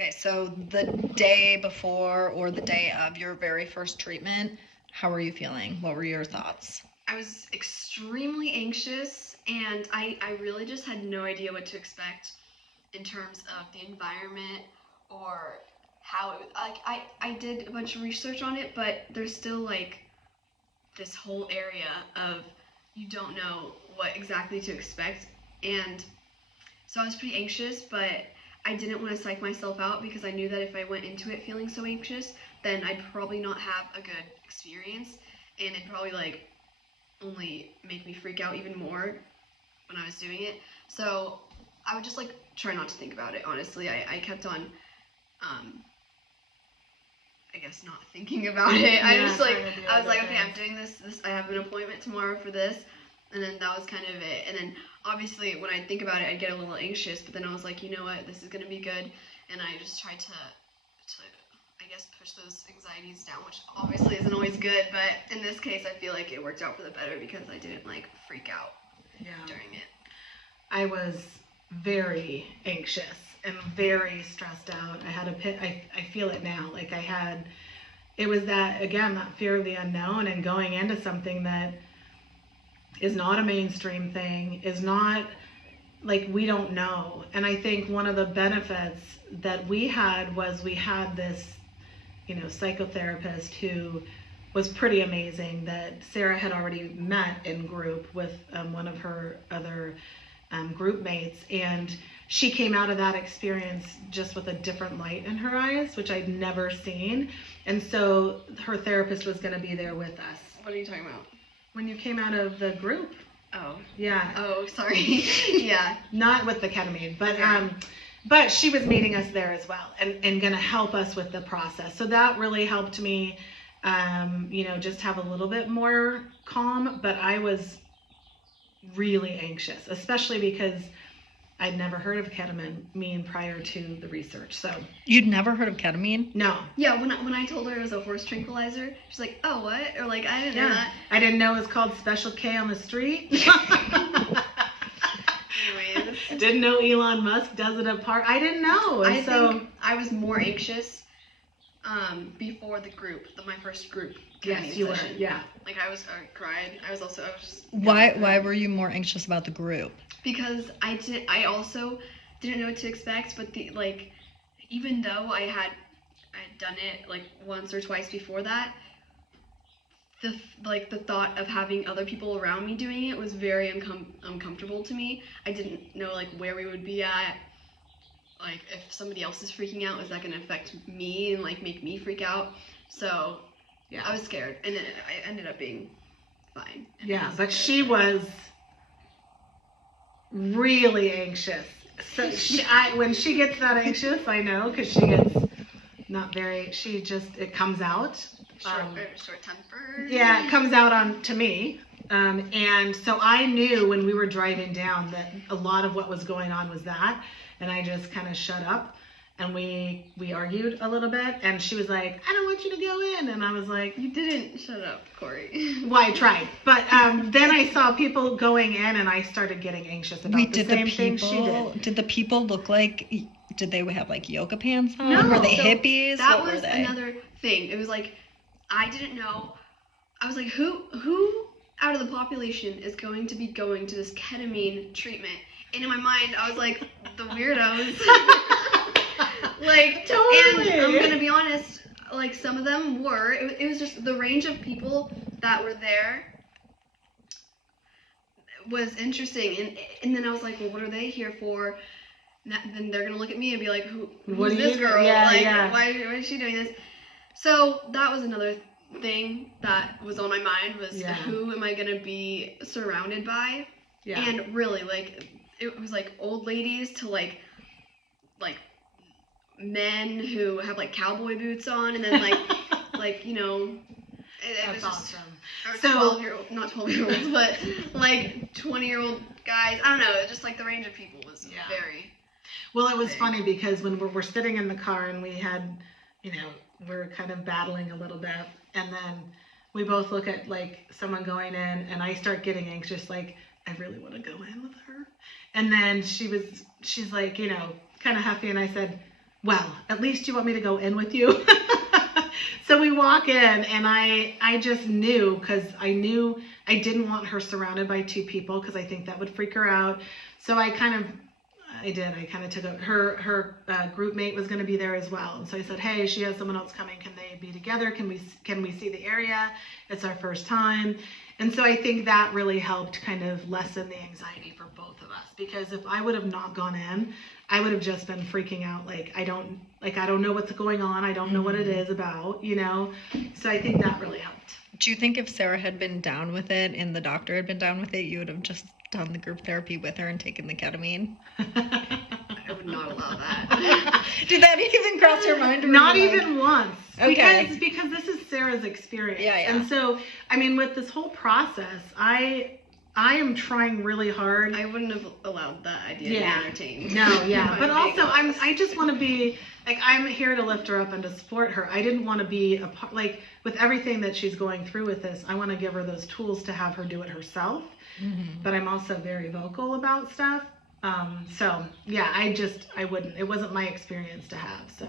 Okay, so the day before or the day of your very first treatment, how were you feeling? What were your thoughts? I was extremely anxious, and I really just had no idea what to expect in terms of the environment or how it, like, I did a bunch of research on it, but there's still like this whole area of you don't know what exactly to expect. And so I was pretty anxious, but I didn't want to psych myself out because I knew that if I went into it feeling so anxious, then I'd probably not have a good experience, and it'd probably like only make me freak out even more when I was doing it. So I would just like try not to think about it. Honestly, I kept on, I guess, not thinking about it. I was like, okay, I'm doing this. I have an appointment tomorrow for this, and then that was kind of it. And then obviously when I think about it, I get a little anxious. But then I was like, you know what, this is gonna be good, and I just tried to I guess push those anxieties down, which obviously isn't always good. But in this case, I feel like it worked out for the better because I didn't like freak out during it. I was very anxious and very stressed out. I had a pit. I feel it now. Like it was that, again, that fear of the unknown and going into something that is not a mainstream thing, is not like, we don't know. And I think one of the benefits that we had was we had this, psychotherapist who was pretty amazing, that Sara had already met in group with one of her other group mates, and she came out of that experience just with a different light in her eyes, which I'd never seen. And so her therapist was going to be there with us. What are you talking about? When you came out of the group. Oh. Yeah. Oh, sorry. Yeah. Not with the ketamine, but okay. But she was meeting us there as well, and going to help us with the process. So that really helped me, just have a little bit more calm. But I was really anxious, especially because I'd never heard of ketamine prior to the research. So you'd never heard of ketamine? No. Yeah, when I told her it was a horse tranquilizer, she's like, "Oh, what?" Or like, I didn't know that. I didn't know it was called Special K on the street. Anyways, didn't know Elon Musk does it at park. I didn't know. And I think I was more anxious before the group, my first group. Yes, you session. were. Yeah. Like I cried. I was just. Why were you more anxious about the group? Because I also didn't know what to expect, but even though I had done it like once or twice before that, the thought of having other people around me doing it was very uncomfortable to me. I didn't know like where we would be at. Like if somebody else is freaking out, is that going to affect me and like make me freak out? So yeah, I was scared, and then I ended up being fine. Yeah, but she was really anxious. So when she gets that anxious, I know, because she gets it comes out. Short temper. Yeah, it comes out to me. And so I knew when we were driving down that a lot of what was going on was that, and I just kind of shut up, and we argued a little bit, and she was like, "I don't want you to go in," and I was like, "You didn't shut up, Corey." Well, I tried, but then I saw people going in, and I started getting anxious about the same thing she did. Did the people look like? Did they have like yoga pants on? No. Were they hippies? That what was were they? Another thing. It was like I didn't know. I was like, who out of the population is going to be going to this ketamine treatment? And in my mind, I was like, the weirdos. Like, totally. And I'm gonna be honest, like some of them were. It was just the range of people that were there was interesting, and then I was like, well, what are they here for? Then they're gonna look at me and be like, who's this girl? Yeah. Why is she doing this? So that was another thing that was on my mind was who am I gonna be surrounded by? Yeah. And really, like, it was like old ladies to like men who have like cowboy boots on, and then like it That's was just awesome. So not 12-year-olds, but like 20-year-old guys. I don't know. It's just like the range of people was very. Well, it was funny because when we're sitting in the car and we had, we're kind of battling a little bit, and then we both look at like someone going in, and I start getting anxious, like I really want to go in with her, and then she's like, kind of huffy, and I said, well, at least you want me to go in with you. So we walk in, and I just knew, because I knew I didn't want her surrounded by two people, because I think that would freak her out. So I kind of took her group mate was going to be there as well. And so I said, hey, she has someone else coming. Can they be together? Can we see the area? It's our first time. And so I think that really helped kind of lessen the anxiety for both of us, because if I would have not gone in, I would have just been freaking out. I don't know what's going on. I don't know what it is about, So I think that really helped. Do you think if Sara had been down with it and the doctor had been down with it, you would have just done the group therapy with her and taken the ketamine? I would not allow that. Did that even cross your mind? Not even once. Okay. Because this is Sarah's experience. Yeah. And so, I mean, with this whole process, I am trying really hard. I wouldn't have allowed that idea to be entertained. No, yeah. But also, I just want to be, I'm here to lift her up and to support her. I didn't want to be a part, with everything that she's going through with this, I want to give her those tools to have her do it herself. Mm-hmm. But I'm also very vocal about stuff. So yeah, I wouldn't, it wasn't my experience to have, so.